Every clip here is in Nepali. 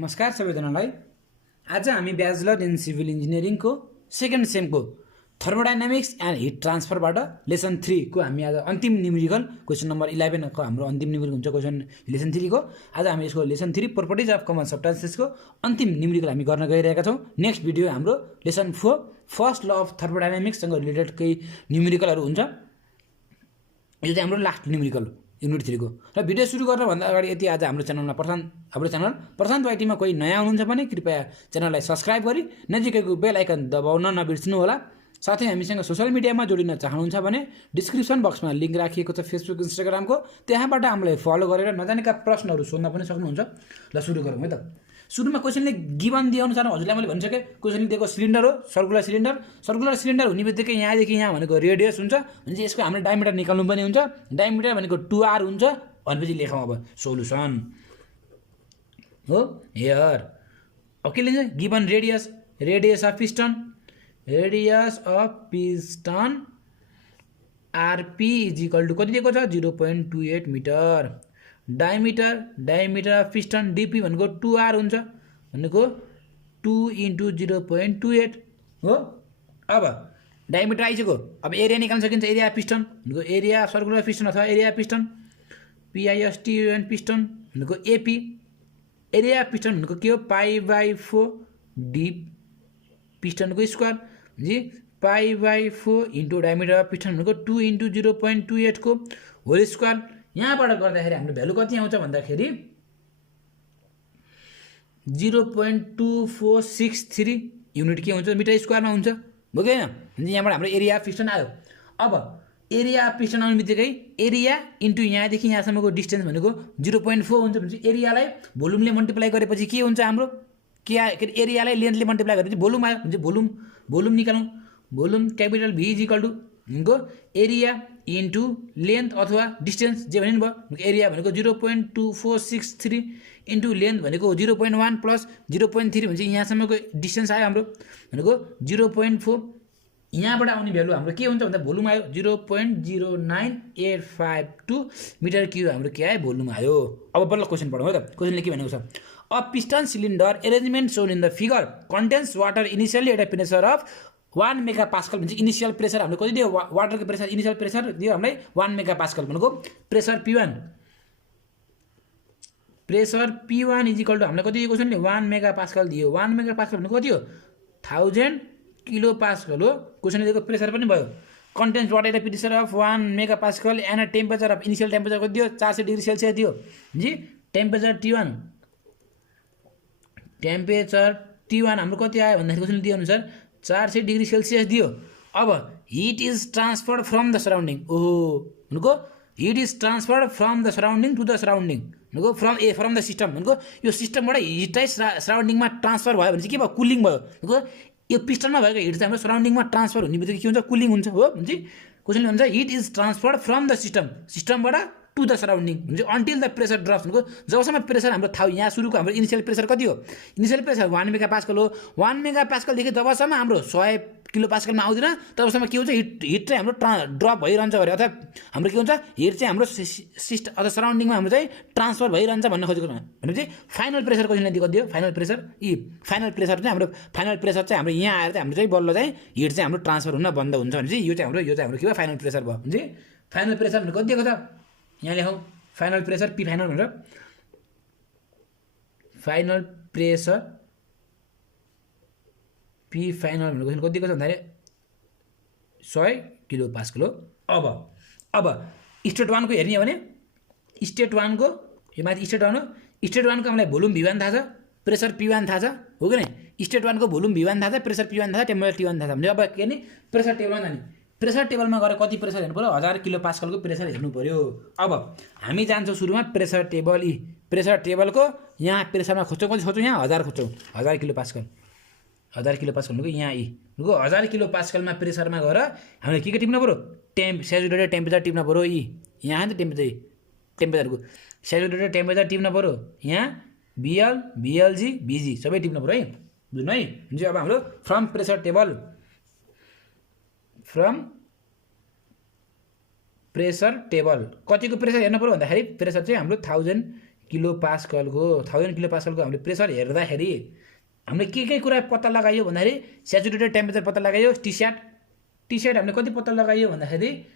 नमस्कार सबैजनालाई। आज हामी ब्याचलर इन सिभिल इन्जिनियरिङको सेकेन्ड सेमको थर्मोडाइनामिक्स एन्ड हिट ट्रान्सफरबाट लेसन 3 को हामी आज अन्तिम न्युमेरिकल क्वेसन नम्बर 11 को हाम्रो अन्तिम न्युमेरिकल हुन्छ क्वेसन लेसन 3 को। आज हामी यसको लेसन 3 प्रोपर्टिज अफ कमन सब्स्टान्सेसको अन्तिम न्युमेरिकल हामी गर्न गइरहेका छौँ। नेक्स्ट भिडियो हाम्रो लेसन 4 फर्स्ट ल अफ थर्मोडाइनामिक्ससँग रिलेटेड केही न्युमेरिकलहरू हुन्छ। यो चाहिँ हाम्रो लास्ट न्युमेरिकल युनिट 3 को। र भिडियो सुरु गर्नभन्दा अगाडि यति आज हाम्रो च्यानलमा हाम्रो च्यानल प्रशान्त वाइटीमा कोही नयाँ हुनुहुन्छ भने कृपया च्यानललाई सब्स्क्राइब गरी नजिकैको बेल आइकन दबाउन नबिर्सनु होला। साथै हामीसँग सोशल मिडियामा जोडिन चाहनुहुन्छ भने डिस्क्रिप्सन बक्समा लिङ्क राखिएको छ फेसबुक इन्स्टाग्रामको, त्यहाँबाट हामीलाई फलो गरेर नजानेका प्रश्नहरू सोध्न पनि सक्नुहुन्छ। ल सुरु गरौँ है त। सुरुमा क्वेसनले गिभन दिए अनुसार हजुरलाई मैले भनिसकेँ, क्वेसनले दिएको सिलिन्डर हो, सर्कुलर सिलिन्डर हुने बित्तिकै यहाँदेखि यहाँ भनेको रेडियस हुन्छ भने चाहिँ यसको हामीले डायमिटर निकाल्नु पनि हुन्छ। डायमिटर भनेको 2r हुन्छ भनेपछि लेखौँ अब सोलुसन हो हियर। अब के लिन्छ given radius of piston RP is equal to कति दिएको छ 0.28 metre. Diameter of piston DP भनेको 2r हुन्छ भनेको 2 × 0.28 हो। अब डायमिटर आइसक्यो, अब एरिया निकाल्न सकिन्छ। एरिया पिस्टन भनेको एरिया सर्कुलर पिस्टन अथवा एरिया पिस्टन PISTON पिस्टन भनेको एपी। एरिया पिस्टन भनेको के हो π/4 डी पिस्टनको स्क्वायर जी π/4 इन्टु डायमिटर अफ पिस्टन भनेको 2 × 0.28 को होल स्क्वायर। यहाँबाट गर्दाखेरि हाम्रो भ्यालु कति आउँछ भन्दाखेरि 0.2463 युनिट के हुन्छ मिटर स्क्वायरमा हुन्छ हो कि होइन। यहाँबाट हाम्रो एरिया अफ पिस्टन आयो। अब एरिया अफ पिस्टन आउने बित्तिकै एरिया इन्टु यहाँदेखि यहाँसम्मको डिस्टेन्स भनेको 0.4 हुन्छ भने एरियालाई भोल्युमले मल्टिप्लाई गरेपछि के हुन्छ हाम्रो के एरियालाई लेन्थले मल्टिप्लाई गरेपछि भोल्युम आयो भने भोल्युम निकालौँ। Volume capital V is equal to area into length अथवा डिस्टेन्स जे भने भयो। एरिया भनेको 0.2463 इन्टु लेन्थ भनेको 0.1 प्लस 0.3 भने यहाँसम्मको डिस्टेन्स आयो हाम्रो भनेको 0.4। यहाँबाट आउने भ्यालु हाम्रो के हुन्छ भन्दा भोल्युम आयो 0.09852 मिटर क्युब हाम्रो के आयो भोल्युम आयो। अब बल्ल क्वेसन पढौँ है त। क्वेसनले के भनेको छ a piston cylinder arrangement shown in the figure contains water initially at a pressure of 1 megapascal भन्छ। इनिसियल प्रेसर हामीले कति दियो वाटरको प्रेसर इनिसियल प्रेसर दियो हामीलाई 1 मेगापास्कल भनेको pressure P1 is equal to हामीलाई कति दिएको छ नि 1 मेगापास्कल दियो। 1 मेगापास्कल भनेको कति हो 1000 किलो पास्कल हो। क्वेसनले दिएको प्रेसर पनि भयो। Contains water at a pressure of 1 megapascal and temperature of initial temperature कति दियो 400 डिग्री सेल्सियस दियो जी। टेम्परेचर T1 हाम्रो कति आयो भन्दाखेरि क्वेसनले दिए अनुसार 400 डिग्री सेल्सियस दियो। अब heat is transferred from the surrounding भनेको heat is transferred from the surrounding to the surrounding भनेको फ्रम द सिस्टम भनेको यो सिस्टमबाट हिट चाहिँ सराउन्डिङमा ट्रान्सफर भयो भने चाहिँ के भयो कुलिङ भयो। भनेको यो पिस्टनमा भएको हिट चाहिँ हाम्रो सराउन्डिङमा ट्रान्सफर हुने बित्तिकै के हुन्छ कुलिङ हुन्छ हो भने क्वेसनले भन्छ heat is transferred from the सिस्टमबाट टु द सराउन्डिङ हुन्छ अन्टिल द प्रेसर ड्रप्स भनेको जबसम्म प्रेसर हाम्रो थाहा यहाँ सुरुको हाम्रो इनिसियल प्रेसर कति हो इनिसियल प्रेसर 1 मेगापास्कल हो। 1 मेगापास्कलदेखि जबसम्म हाम्रो 100 किलो पास्कलमा आउँदैन तबसम्म के हुन्छ हिट चाहिँ हाम्रो ड्रप भइरहन्छ अरे अथवा हाम्रो के हुन्छ हिट चाहिँ हाम्रो सिस्टम अथवा सराउन्डिङमा हाम्रो चाहिँ ट्रान्सफर भइरहन्छ भन्न खोजेको भनेपछि फाइनल प्रेसर क्वेसनले दियो फाइनल प्रेसर चाहिँ हाम्रो फाइनल प्रेसर चाहिँ हाम्रो यहाँ आएर चाहिँ हाम्रो चाहिँ बल्ल चाहिँ हिट चाहिँ हाम्रो ट्रान्सफर हुन बन्द हुन्छ भनेपछि यो चाहिँ हाम्रो के भयो फाइनल प्रेसर भयो भने फाइनल प्रेसर भनेको कति दिएको छ यहाँ लेखौँ फाइनल प्रेसर P फाइनल भनेर फाइनल प्रेसर P फाइनल भनेको कति दिएको छ भन्दाखेरि 100 किलो पास्कल हो। अब स्टेट 1 को हेर्ने हो भने स्टेट 1 को यो माथि स्टेट 1 हो। स्टेट 1 को हामीलाई भोल्युम V1 थाहा छ प्रेसर P1 थाहा छ हो कि नै। स्टेट 1 को भोल्युम V1 थाहा छ प्रेसर P1 थाहा छ टेम्परेचर T1 थाहा छ भने अब के नि प्रेसर टेबलमा जाने प्रेसर टेबलमा गएर कति प्रेसर हेर्नु पर्यो 1000 किलो पास्कलको प्रेसर हेर्नु पर्यो। अब हामी जान्छौँ सुरुमा प्रेसर टेबलको यहाँ प्रेसरमा खोज्छौँ कति खोज्छौँ यहाँ 1000 खोज्छौँ 1000 किलो पास्कल भनेको यहाँ भनेको 1000 किलो पास्कलमा प्रेसरमा गएर हामीले के टिप्नु पर्यो सेचुरेटेड टेम्परेचर टिप्नु पर्यो। यहाँ नि टेम्परेचरको सेचुरेटेड टेम्परेचर टिप्नु पर्यो यहाँ BL BLG BG सबै टिप्नु पर्यो है बुझ्नु है। हुन्छ अब हाम्रो फ्रम प्रेसर टेबल कतिको प्रेसर हेर्नु पर्यो भन्दाखेरि प्रेसर चाहिँ हाम्रो 1000 किलो पास्कलको 1000 किलो पास्कलको हामीले प्रेसर हेर्दाखेरि हामीले के कुरा पत्ता लगायो भन्दाखेरि स्याचुरेटेड टेम्परेचर पत्ता लगायो टी-स्याट हामीले कति पत्ता लगायो भन्दाखेरि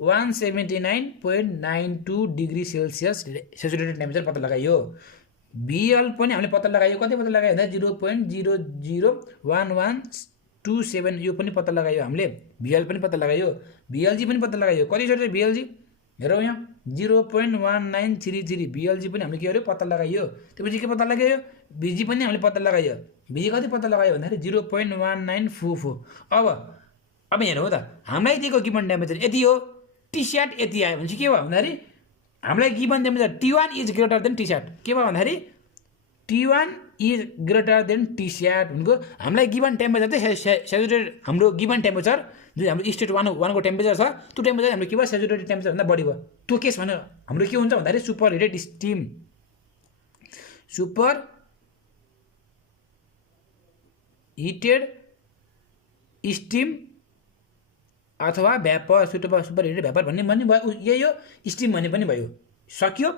179.92 डिग्री सेल्सियस स्याचुरेटेड टेम्परेचर पत्ता लगायो। बिएल पनि हामीले पत्ता लगायो, कति पत्ता लगायो भन्दा 0.001127 यो पनि पत्ता लगायो हामीले। बिएल पनि पत्ता लगायो, बिएलजी पनि पत्ता लगायो। कति छ बिएलजी हेरौँ यहाँ 0.1933 बिएलजी पनि हामीले के गर्यो पत्ता लगायो। त्यसपछि के पत्ता लगायो बिजी पनि हामीले पत्ता लगायो। बिजी कति पत्ता लगायो भन्दाखेरि 0.1944। अब हेरौँ त हामीलाई दिएको गिभन टेम्परेचर यति हो, टी-स्याट यति आयो भने चाहिँ के भयो भन्दाखेरि हामीलाई given temperature T1 is greater than T sat. के भयो भन्दाखेरि T1 इज ग्रेटर देन टी-स्याट भनेको हामीलाई गिभन टेम्परेचर चाहिँ स्याचुरेटेड हाम्रो गिभन टेम्परेचर जुन हाम्रो स्टेट 1 को टेम्परेचर छ त्यो टेम्परेचर हाम्रो के भयो स्याचुरेटेड टेम्परेचर भन्दा बढी भयो। त्यो केस भने हाम्रो के हुन्छ भन्दाखेरि सुपर हिटेड स्टिम अथवा भ्यापर सुपर हिटेड भ्यापर भन्ने पनि भयो, यही हो स्टिम भन्ने पनि भयो। सक्यो।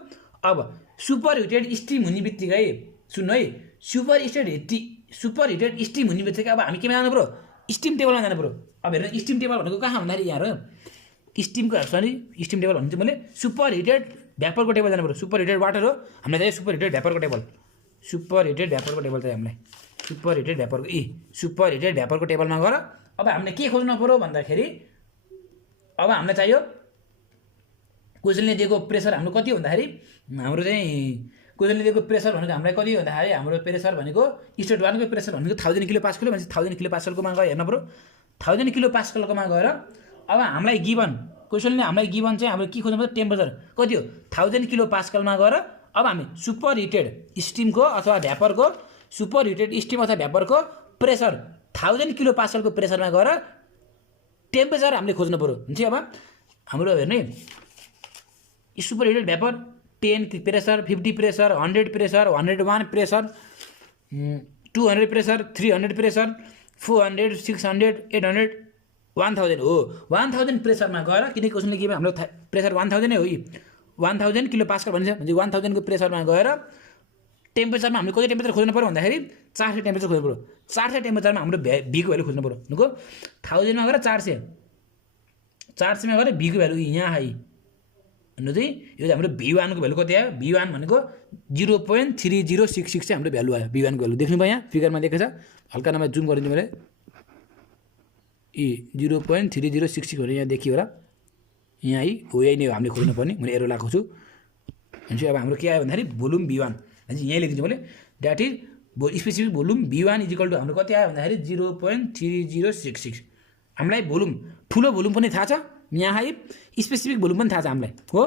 अब सुपर हिटेड स्टिम हुने बित्तिकै सुन्नु है, सुपर हिटेड स्टिम हुने बित्तिकै अब हामी केमा जानु पर्यो स्टिम टेबलमा जानु पर्यो। अब हेर्नु स्टिम टेबल भनेको कहाँ भन्दाखेरि यहाँ हो स्टिम टेबल भन्नु चाहिँ मैले सुपर हिटेड भ्यापरको टेबल जानु पर्यो। सुपर हिटेड वाटर हो हामीलाई चाहियो सुपर हिटेड भ्यापरको टेबल चाहिँ हामीलाई सुपर हिटेड भ्यापरको टेबलमा गएर अब हामीले के खोज्नु पर्यो भन्दाखेरि अब हामीलाई चाहियो क्वेसनले दिएको प्रेसर हाम्रो कति हो भन्दाखेरि हाम्रो चाहिँ क्वेसनले दिएको प्रेसर भनेको हामीलाई कति भन्दाखेरि हाम्रो प्रेसर भनेको स्टेट 1 को प्रेसर भनेको 1000 किलो पास्कल भनेपछि 1000 किलो पास्कलकोमा गएर हेर्नु पर्यो। 1000 किलो पास्कलकोमा गएर अब हामीलाई गिभन क्वेसनले हामीलाई गिभन चाहिँ हाम्रो के खोज्नु पर्यो टेम्परेचर कति हो 1000 किलो पास्कलमा गएर अब हामी सुपर हिटेड स्टिमको अथवा भ्यापरको सुपर हिटेड स्टिम अथवा भ्यापरको प्रेसर 1000 किलो पास्कलको प्रेसरमा गएर टेम्परेचर हामीले खोज्नु पर्यो हुन्छ। अब हाम्रो हेर्ने super heated vapour 10 pressure 50 pressure 100 pressure 101 pressure 200 pressure 300 pressure 400 600 800 1000 हो। 1000 प्रेसरमा गएर किनकि क्वेसनले के हाम्रो प्रेसर 1000 नै हो, 1000 किलो पास्कल भन्छ भने 1000 को प्रेसरमा गएर टेम्परेचरमा हामीले कति टेम्परेचर खोज्नु पर्यो भन्दाखेरि 400 टेम्परेचर खोज्नु पर्यो। 400 टेम्परेचरमा हाम्रो भी को भ्यालु खोज्नु पर्यो भनेको 1000 मा गएर 400 मा गएर भी को भ्यालु यहाँ है भन्नु चाहिँ यो हाम्रो V1 को भ्यालु कति आयो V1 भनेको 0.3066 चाहिँ हाम्रो भ्यालु आयो। V1 को भ्यालु देख्नु भयो यहाँ फिगरमा देखेछ, हल्का नम्बर जुम गरिदिनु मैले 0.3066 भनेर यहाँ देखियो होला यहाँ है हो, यही नै हो हामीले खोज्नु पर्ने। मैले एरो लगाएको छु भनेपछि अब हाम्रो के आयो भन्दाखेरि भोल्युम V1 भनेपछि यहीँ लेखिदिन्छु मैले that is specific volume V1 is equal to हाम्रो कति आयो भन्दाखेरि 0.3066। हामीलाई भोल्युम ठुलो भोल्युम पनि थाहा छ यहाँ है, स्पेसिफिक भोल्युम पनि थाहा छ हामीलाई हो,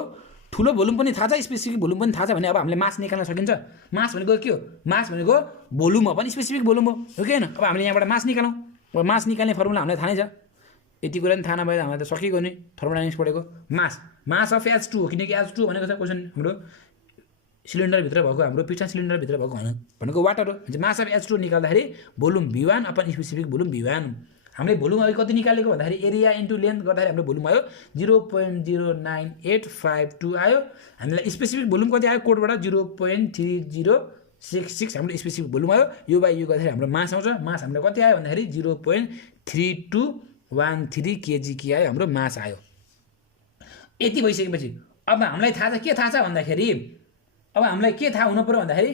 ठुलो भोल्युम पनि थाहा छ स्पेसिफिक भोल्युम पनि थाहा छ भने अब हामीले मास निकाल्न सकिन्छ। मास भनेको के हो मास भनेको भोल्युम हो पनि स्पेसिफिक भोल्युम हो कि होइन। अब हामीले यहाँबाट मास निकालौँ, अब मास निकाल्ने फर्मुला हामीलाई थाहा नै छ, यति कुरा पनि थाहा नभए हामीलाई त सकिएको नि थर्मोडाइनामिक्स पढेको। मास अफ H2 हो किनकि H2 भनेको छ क्वेसन हाम्रो सिलिन्डरभित्र भएको हाम्रो पिस्टन सिलिन्डरभित्र भएको भनेको वाटर हो। मास अफ H2 निकाल्दाखेरि volume V1 upon specific volume V1 हामीले भोल्युम अघि कति निकालेको भन्दाखेरि एरिया इन्टु लेन्थ गर्दाखेरि हाम्रो भोल्युम आयो 0.09852 आयो। हामीलाई स्पेसिफिक भोल्युम कति आयो कोडबाट 0.3066 हाम्रो स्पेसिफिक भोल्युम आयो। यो बाई यो गर्दाखेरि हाम्रो मास आउँछ, मास हामीलाई कति आयो भन्दाखेरि 0.3213 kg के आयो हाम्रो मास आयो। यति भइसकेपछि अब हामीलाई थाहा छ के थाहा छ भन्दाखेरि अब हामीलाई के थाहा हुनु पर्यो भन्दाखेरि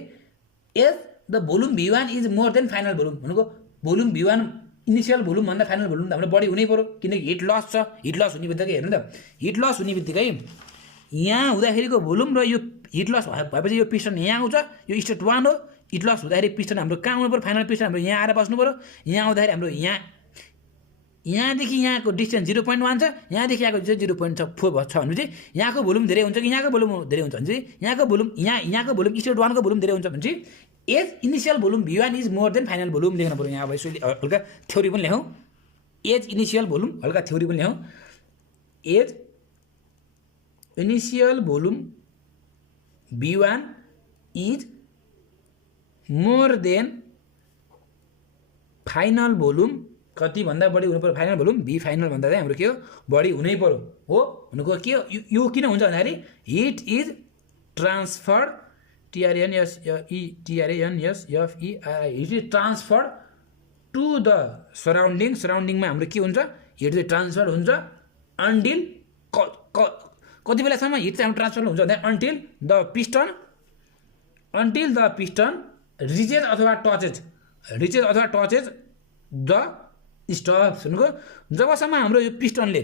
if the volume V1 is more than final volume भनेको भोल्युम V1 इनिसियल भोल्युम भन्दा फाइनल भोल्युम त हाम्रो बढी हुनै पर्यो किनकि हिट लस छ। हिट लस हुने बित्तिकै हेर्नु त हिट लस हुने बित्तिकै यहाँ हुँदाखेरिको भोल्युम र यो हिट लस भएपछि यो पिस्टन यहाँ आउँछ, यो स्टेट 1 हो। हिट लस हुँदाखेरि पिस्टन हाम्रो कहाँ आउनु पर्यो फाइनल पिस्टन हाम्रो यहाँ आएर बस्नु पर्यो। यहाँ आउँदाखेरि हाम्रो यहाँदेखि यहाँको डिस्टेन्स 0.1 छ, यहाँदेखि यहाँको 0.4 छ भने चाहिँ यहाँको भोल्युम धेरै हुन्छ कि यहाँको भोल्युम धेरै हुन्छ भने चाहिँ यहाँको भोल्युम स्टेट 1 को भोल्युम धेरै हुन्छ भने चाहिँ as initial volume V1 is more than final volume लेख्नु पर्यो। यहाँ अब यसो हल्का थ्योरी पनि लेखौँ, एज इनिसियल भोल्युम हल्का थ्योरी पनि लेखौँ, as initial volume V1 is more than final volume कति भन्दा बढी हुनु पर्यो फाइनल भोल्युम V फाइनल भन्दा चाहिँ हाम्रो के हो बढी हुनै पर्यो हो। भनेको के हो यो किन हुन्छ भन्दाखेरि heat is transfer TRANSFERI transfer to the सराउन्डिङमा हाम्रो के हुन्छ हिट चाहिँ ट्रान्सफर हुन्छ अन्टिल कति बेलासम्म हिट चाहिँ हाम्रो ट्रान्सफर हुन्छ भन्दा अन्टिल द पिस्टन रिचेज अथवा टचेज द स्टप सुनको जबसम्म हाम्रो यो पिस्टनले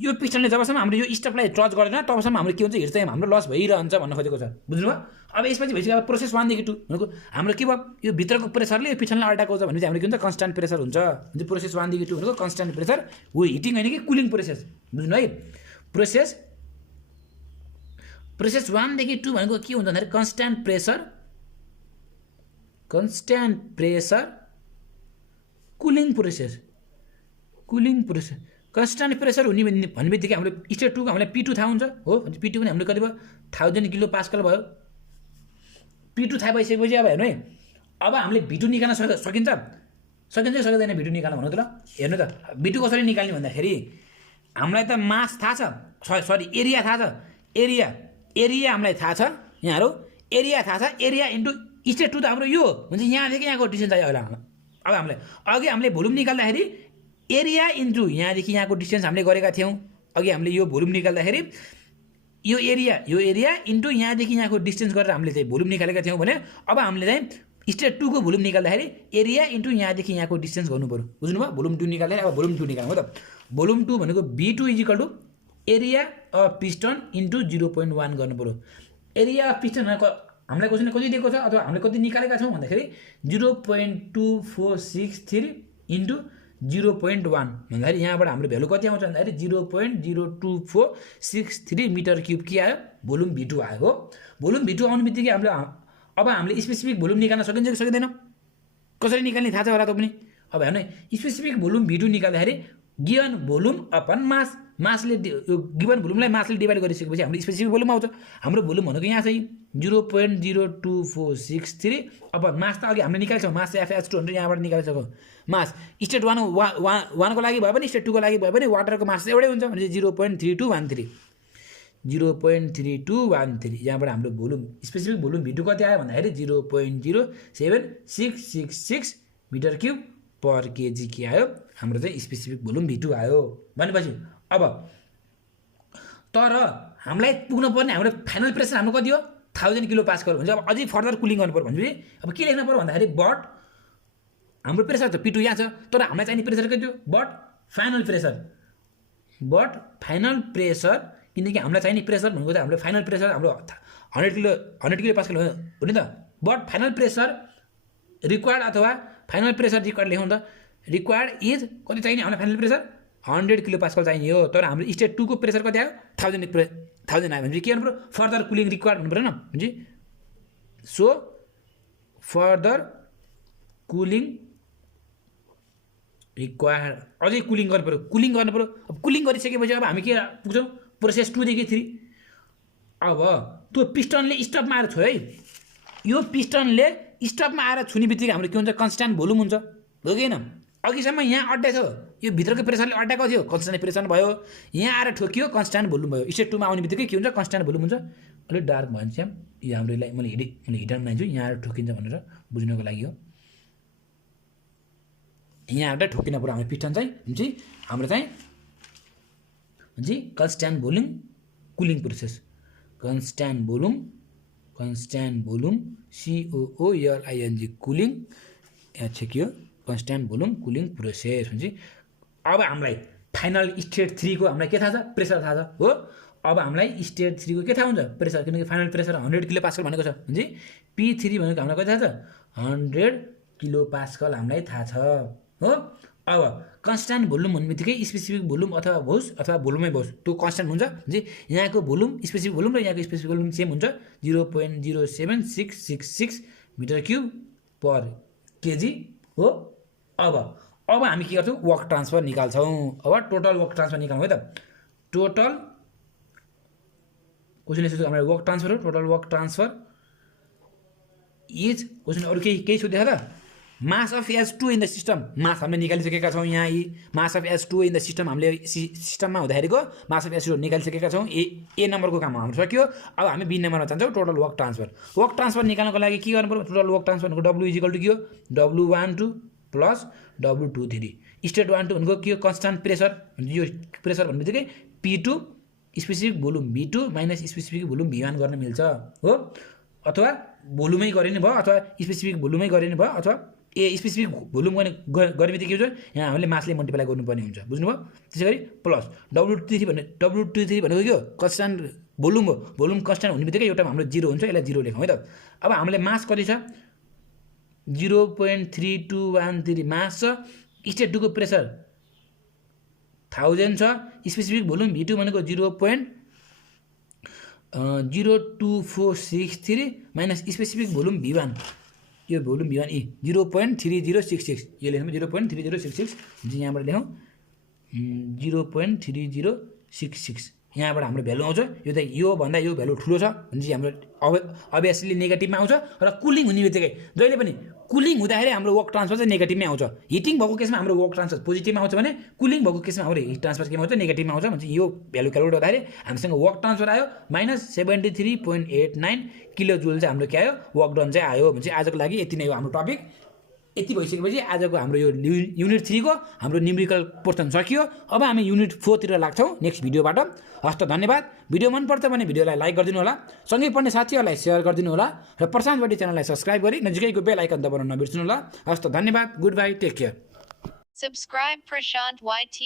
यो पिस्टनले जबसम्म हाम्रो यो स्टपलाई टच गर्दैन तबसम्म हाम्रो के हुन्छ हिट चाहिँ हाम्रो लस भइरहन्छ भन्न खोजेको छ बुझ्नुभयो अब यसपछि भइसक्यो अब प्रोसेस 1 देखि 2 भनेको हाम्रो के भयो यो भित्रको प्रेसरले यो पिस्टनलाई अड्काएको छ भने चाहिँ हाम्रो के हुन्छ कन्स्ट्यान्ट प्रेसर हुन्छ प्रोसेस 1 देखि 2 भनेको कन्स्ट्यान्ट प्रेसर हो हिटिङ हैन कि कुलिङ प्रोसेस बुझ्नु है प्रोसेस 1 देखि 2 भनेको के हुन्छ भन्दाखेरि constant pressure cooling process constant pressure हुने भन्नेबित्तिकै हाम्रो स्टेट 2 को हामीलाई P2 थाहा हुन्छ हो P2 पनि हामीले कति भयो 1000 किलो पास्कल भयो P2 थाहा भइसकेपछि अब हेर्नु है अब हामीले V2 निकाल्न सकिन्छ सक्दैन V2 निकाल्न भन्नु त ल हेर्नु त V2 कसरी निकाल्ने भन्दाखेरि हामीलाई त मास थाहा छ सरी एरिया थाहा छ एरिया हामीलाई थाहा छ यहाँहरु एरिया थाहा छ एरिया इन्टु स्टेट 2 त हाम्रो यो हुन्छ यहाँदेखि यहाँको डिस्टेन्स आयो होला अब हामीलाई अघि हामीले भोल्युम निकाल्दाखेरि एरिया इन्टु यहाँदेखि यहाँको डिस्टेन्स हामीले गरेका थियौं अघि हामीले यो भोल्युम निकाल्दाखेरि यो एरिया इन्टु यहाँदेखि यहाँको डिस्टेन्स गरेर हामीले चाहिँ भोल्युम निकालेका थियौं भने अब हामीले चाहिँ स्टेट 2 को भोल्युम निकाल्दाखेरि एरिया इन्टु यहाँदेखि यहाँको डिस्टेन्स गर्नु पर्यो बुझ्नुभयो भोल्युम 2 निकाल्दा अब भोल्युम 2 निकाल्नु हो त भोल्युम 2 भनेको V2 area of piston into 0.1 गर्नु पर्यो एरिया अफ पिस्टन हामीलाई क्वेशनले कति दिएको छ अथवा हामीले कति निकालेका छौं भन्दाखेरि 0.2463 इन्टु 0.1 भन्दाखेरि यहाँबाट हाम्रो भ्यालु कति आउँछ भन्दाखेरि 0.0246 मिटर क्युब के आयो भोल्युम V2 आयो हो भोल्युम V2 आउने बित्तिकै हामीले स्पेसिफिक भोल्युम निकाल्न सकिन्छ कि सकिदैन कसरी निकाल्ने थाहा छ होला त पनि अब हेर्नु स्पेसिफिक भोल्युम V2 निकाल्दाखेरि गिवन भोल्युम अपन मासले यो गिवन भोल्युमलाई मासले डिभाइड गरिसकेपछि हाम्रो स्पेसिफिक भोल्युम आउँछ हाम्रो भोल्युम भनेको यहाँ चाहिँ 0.02463 अपन मास त अघि हामीले निकाल्छौं मास चाहिँ FH200 यहाँबाट निकालिसक्यो मास स्टेट 1 को लागि भए पनि स्टेट 2 को लागि भए पनि वाटरको मास एउटै हुन्छ भने 0.3213 यहाँबाट हाम्रो भोल्युम स्पेसिफिक भोल्युम V2 कति आयो भन्दाखेरि 0.07666 मिटर क्युब पर केजी के आयो हाम्रो चाहिँ स्पेसिफिक भोल्युम V2 आयो भनेपछि अब तर हामीलाई पुग्न पर्ने हाम्रो फाइनल प्रेसर हाम्रो कति हो 1000 किलो पास्कल हुन्छ अब अझै फर्दर कुलिङ गर्नु पर्यो भनेपछि अब के लेख्न पर्यो भन्दाखेरि बट हाम्रो प्रेसर त P2 यहाँ छ तर हामीलाई चाहिने प्रेसर कति हो बट फाइनल प्रेसर किनकि हामीलाई चाहिने प्रेसर भनेको त हाम्रो फाइनल प्रेसर हाम्रो 100 किलो पास्कल हो नि त बट फाइनल प्रेसर रिक्वायर्ड अथवा फाइनल प्रेसर रिक्वायर्ड लेखौँ त रिक्वायर्ड इज कति चाहिने हामीलाई फाइनल प्रेसर 100 किलो पास्कल चाहिने हो तर हाम्रो स्टेट 2 को प्रेसर कति आयो 1000 आयो भने के गर्नु पर्यो फर्दर कुलिङ रिक्वायर्ड हुनु पर्यो न हुन्छ सो फर्दर कुलिङ रिक्वायर्ड अझै कुलिङ गर्नु पर्यो अब कुलिङ गरिसकेपछि अब हामी के पुग्छौं प्रोसेस 2 देखि 3 अब त्यो पिस्टनले स्टपमा आएर छोयो है यो पिस्टनले स्टपमा आएर छुने बित्तिकै हाम्रो के हुन्छ कन्स्ट्यान्ट भोल्युम हुन्छ हो कि हैन अघिसम्म यहाँ अड्डा छ यो भित्रको प्रेसरले अड्डाको थियो कन्स्ट्यान्ट प्रेसर भयो यहाँ आएर ठोकियो कन्स्ट्यान्ट भोल्युम भयो स्टेट 2 मा आउने बित्तिकै के हुन्छ कन्स्ट्यान्ट भोल्युम हुन्छ अलि डार्क भन्छ यो हाम्रोलाई मैले हिटर बनाइछु यहाँ आएर ठोकिन्छ भनेर बुझ्नको लागि हो यहाँ आएर ठोकिन पर्यो हाम्रो पिस्टन चाहिँ हुन्छ हाम्रो चाहिँ हुन्छ constant volume cooling process constant volume COOLING cooling यहाँ छेकियो कन्स्ट्यान्ट भोल्युम कुलिङ प्रोसेस हुन्छ अब हामीलाई फाइनल स्टेट 3 को हामीलाई के थाहा छ प्रेसर थाहा छ हो अब हामीलाई स्टेट 3 को के थाहा हुन्छ प्रेसर किनकि फाइनल प्रेसर 100 किलो पास्कल भनेको छ हुन्छ P3 भनेको हामीलाई कति थाहा छ 100 किलो पास्कल हामीलाई थाहा छ हो अब कन्स्ट्यान्ट भोल्युम भन्नेबित्तिकै स्पेसिफिक भोल्युम अथवा भोस अथवा भोल्युमै भोस त्यो कन्स्ट्यान्ट हुन्छ यहाँको भोल्युम स्पेसिफिक भोल्युम र यहाँको स्पेसिफिक भोल्युम सेम हुन्छ 0.07666 मिटर क्युब पर केजी हो अब हामी के गर्छौं वर्क ट्रान्सफर निकाल्छौं अब टोटल वर्क ट्रान्सफर निकाल्नु है त टोटल क्वेशनले सोध्यो हाम्रो वर्क ट्रान्सफर हो total work transfer is question अरु केही सोधेछ त mass of H2 in the system, mass हामीले निकालिसकेका छौँ यहाँ यी mass of H2 in the system हामीले सिस्टममा हुँदाखेरिको मास अफ H2 निकालिसकेका छौँ। ए नम्बरको काम हाम्रो सकियो। अब हामी बी नम्बरमा जान्छौँ total work transfer. Work transfer निकाल्नको लागि के गर्नु पर्यो, टोटल वर्क ट्रान्सफर भनेको W इजिकल टु के हो, W12 प्लस W23। स्टेट 12 भनेको के हो, कन्स्टान्ट प्रेसर, यो प्रेसर भन्ने बित्तिकै P2 specific volume V2 minus specific volume V1 गर्न मिल्छ हो, अथवा भोल्युमै गरे नि भयो, अथवा स्पेसिफिक भोल्युमै गरे नि भयो, अथवा स्पेसिफिक भोल्युम गर्ने बित्तिकै के हुन्छ, यहाँ हामीले मासले मल्टिप्लाई गर्नुपर्ने हुन्छ, बुझ्नुभयो। त्यसै गरी प्लस W23 भनेको के हो, कन्स्टान्ट भोल्युम हो, भोल्युम कन्स्टान्ट हुने बित्तिकै एउटा हाम्रो 0 हुन्छ, यसलाई 0 लेखौँ है त। अब हामीले मास कति छ, 0.3213 मास छ, स्टेट 2 को प्रेसर 1000 छ, स्पेसिफिक भोल्युम V2 भनेको 0.02463 माइनस स्पेसिफिक भोल्युम V1, यो भोल्युम V1 0.3066, यो लेख्नु 0.3066, यहाँबाट लेखौँ 0.3066, यहाँबाट हाम्रो भ्यालु आउँछ। यो त यो भन्दा यो भ्यालु ठुलो छ भने चाहिँ हाम्रो अभियसली नेगेटिभमा आउँछ। र कुलिङ हुने बित्तिकै जहिले पनि कुलिङ हुँदाखेरि हाम्रो वर्क ट्रान्सफर चाहिँ नेगेटिभमै आउँछ। हिटिङ भएको केसमा हाम्रो वर्क ट्रान्सफर पोजिटिभमा आउँछ भने कुलिङ भएको केसमा हाम्रो हिट ट्रान्सफर केमा आउँछ, नेगेटिभमा आउँछ भने चाहिँ यो भ्यालु क्यालकुलेट गर्दाखेरि हामीसँग वर्क ट्रान्सफर आयो माइनस 73.89 किलो जुल चाहिँ हाम्रो के आयो, वर्क डन चाहिँ आयो भने चाहिँ आजको लागि यति नै हो हाम्रो टपिक। यति भइसकेपछि आजको हाम्रो यो युनिट 3 को हाम्रो न्युमेरिकल पोर्सन सकियो। अब हामी युनिट 4 तिर लाग्छौँ नेक्स्ट भिडियोबाट। हस् त धन्यवाद। भिडियो मन पर्छ भने भिडियोलाई लाइक गरिदिनु होला, सँगै पढ्ने साथीहरूलाई सेयर गरिदिनु होला र प्रशान्तवादी च्यानललाई सब्स्क्राइब गरी नजिकैको बेल आइकन दबाउन नबिर्सनु होला। हस् त धन्यवाद, good bye, take care. Subscribe Prashant YT